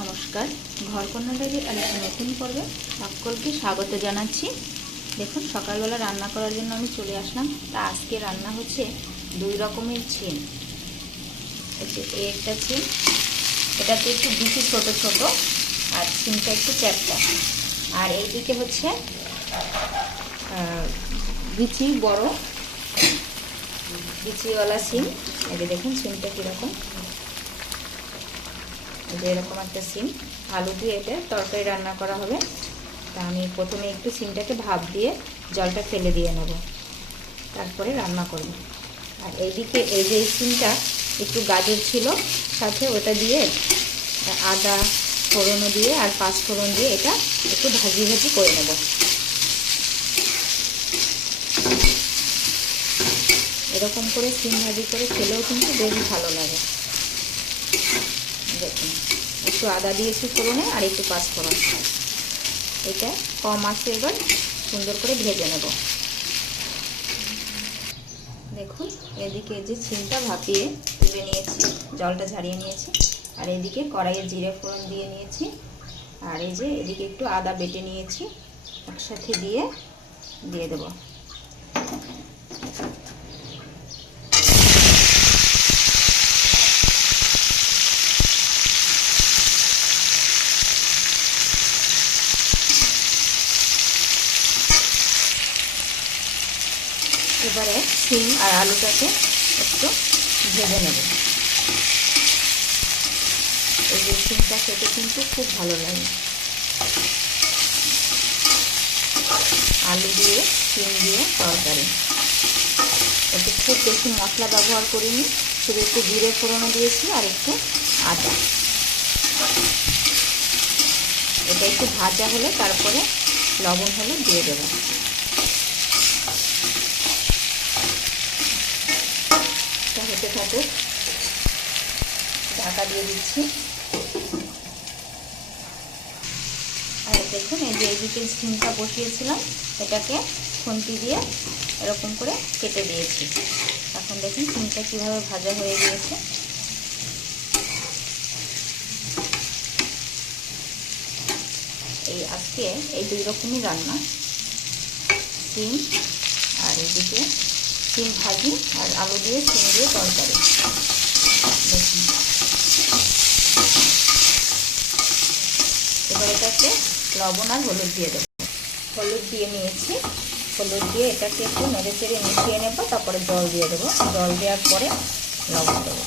নমস্কার, ঘরকন্যা ডায়েরির আরেকটা নতুন পর্বে সকলকে স্বাগত জানাচ্ছি। দেখুন, সকালবেলা রান্না করার জন্য আমি চলে আসলাম। তা আজকে রান্না হচ্ছে দুই রকমের ছিম। হচ্ছে এই একটা ছিম, এটাতে একটু বিচি ছোট ছোট আর ছিমটা একটু চ্যাপটা। আর এইদিকে হচ্ছে বিচি বড় বিচিওয়ালা সিম। এই যে দেখুন সিমটা কীরকম, এরকম একটা সিম। আলু দিয়ে এটা তরকারি রান্না করা হবে। তা আমি প্রথমে একটু সিমটাকে ভাপ দিয়ে জলটা ফেলে দিয়ে নেব, তারপরে রান্না করব। আর এইদিকে এই যে সিমটা একটু গাজর ছিল সাথে, ওটা দিয়ে আদা ফোড়নও দিয়ে আর পাঁচ ফোড়ন দিয়ে এটা একটু ভাজি ভাজি করে নেব। এরকম করে সিম ভাজি করে খেলেও কিন্তু বেশ ভালো লাগে। দেখুন, একটু আদা দিয়েছি ফোড়নে আর একটু পাঁচ ফোড়ন। এটা কম আছে, এবার সুন্দর করে ভেজে নেব। দেখুন, এদিকে যে সিমটা ভাপিয়ে তুলে নিয়েছি, জলটা ঝারিয়ে নিয়েছি। আর এদিকে কড়াইয়ে জিরে ফোড়ন দিয়ে নিয়েছি। আর এই যে এদিকে একটু আদা বেটে নিয়েছি, একসাথে দিয়ে দেব। এবারে সিম আর আলুটাকে একটু ভেজে নেব। এই যে সিমটা খেতে কিন্তু খুব ভালো লাগে। আলু দিয়ে সিম দিয়ে তরকারি, এতে খুব বেশি মশলা ব্যবহার করিনি, শুধু একটু জিরে ফোড়নও দিয়েছি আর একটু আদা। এটা একটু ভাজা হলে তারপরে লবণ হলুদ দিয়ে দেবো। হতে থাকুক, ঢাকা দিয়ে দিচ্ছি। আর দেখুন, এই যে এইদিকে সিমটা বসিয়েছিলাম, এটাকে খুন্তি দিয়ে এরকম করে কেটে দিয়েছি। এখন দেখুন সিমটা কীভাবে ভাজা হয়ে গিয়েছে। এই আজকে এই দুই রকমই রান্না, সিম আর এদিকে সিম ভাজি আর আলু দিয়ে সিম দিয়ে তরকারি। দেখুন, এবার এটাকে লবণ আর হলুদ দিয়ে দেবো। হলুদ দিয়ে নিয়েছি, হলুদ দিয়ে এটাকে একটু নেড়ে চেড়ে মিশিয়ে নেবো। তারপরে জল দিয়ে দেবো, জল দেওয়ার পরে লবণ দেবো।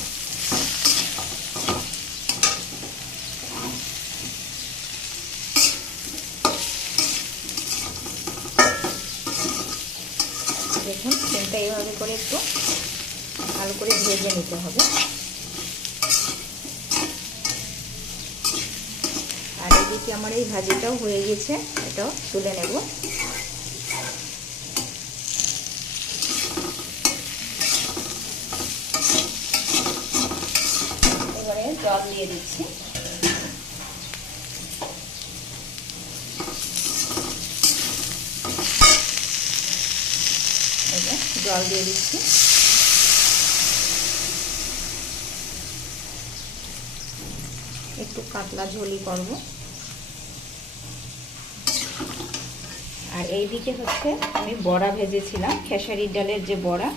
দেখুন, সিমটা এইভাবে করে একটু ভালো করে ভেজে নিতে হবে। আর এদিকে আমার এই ভাজিটাও হয়ে গেছে, এটাও তুলে নেব। এবারে জল দিয়ে দিচ্ছি। জল দিয়ে দিচ্ছি। একটু পাতলা ঝোলই করব। আর এইদিকে হচ্ছে আমি বড়া ভেজেছিলাম, খেসারির ডালের যে বড়া,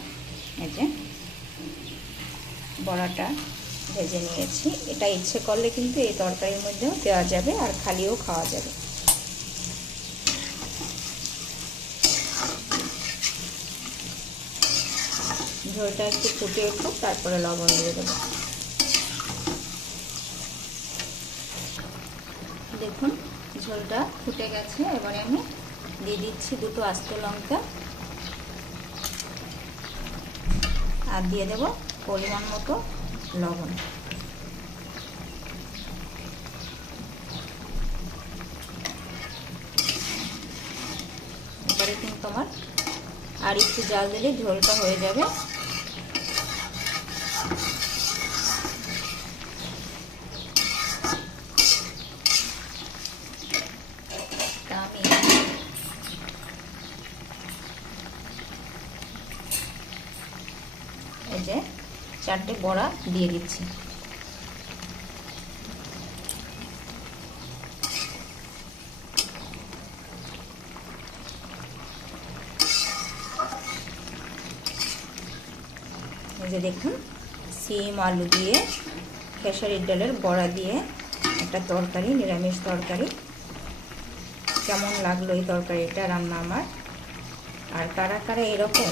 এই যে বড়াটা ভেজে নিয়েছি। এটা ইচ্ছে করলে কিন্তু এই তরকারির মধ্যেও দেওয়া যাবে আর খালিও খাওয়া যাবে। ঝোলটা একটু ফুটে উঠুক, তারপরে লবণ দিয়ে দেবো। দেখুন, ঝোলটা ফুটে গেছে। এবারে আমি দিয়ে দিচ্ছি দুটো আস্ত লঙ্কা আর দিয়ে দেব পরিমাণ মতো লবণ। এবারে কিন্তু আমার আর একটু জাল দিলে ঝোলটা হয়ে যাবে। আমি এই যে 4টে বড়া দিয়ে দিচ্ছি। যে দেখুন সিম আলু দিয়ে খেসারির ডালের বড়া দিয়ে একটা তরকারি, নিরামিষ তরকারি। কেমন লাগলো এই তরকারিটা রান্না আমার? আর কারা কারা এরকম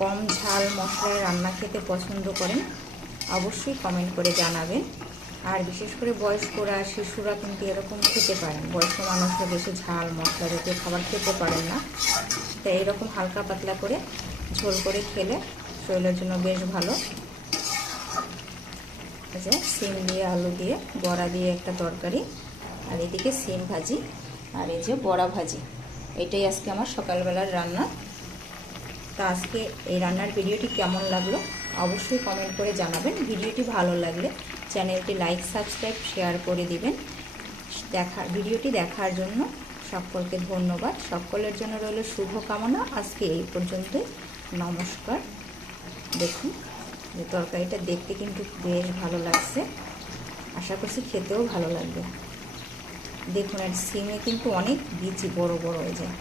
কম ঝাল মশলায় রান্না খেতে পছন্দ করেন অবশ্যই কমেন্ট করে জানাবেন। আর বিশেষ করে বয়স্করা, শিশুরা কিন্তু এরকম খেতে পারেন। বয়স্ক মানুষরা বেশি ঝাল মশলা জাতীয় খাবার খেতে পারেন না, তাই এরকম হালকা পাতলা করে ঝোল করে খেলে শরীরের জন্য বেশ ভালো। এই যে সিম দিয়ে আলু দিয়ে বড়া দিয়ে একটা তরকারি, আর এদিকে সিম ভাজি, আর এই যে বড়া ভাজি। এটাই আজকে আমার সকালবেলার রান্না। তা আজকে এই রান্নার ভিডিওটি কেমন লাগলো অবশ্যই কমেন্ট করে জানাবেন। ভিডিওটি ভালো লাগলে চ্যানেলটি লাইক, সাবস্ক্রাইব, শেয়ার করে দিবেন। ভিডিওটি দেখার জন্য সকলকে ধন্যবাদ। সকলের জন্য রইল শুভকামনা। আজকে এই পর্যন্তই, নমস্কার। দেখুন যে তরকারিটা দেখতে কিন্তু বেশ ভালো লাগছে, আশা করছি খেতেও ভালো লাগবে। দেখুন আর সিমে কিন্তু অনেক বিচি বড় বড় হয়ে যায়।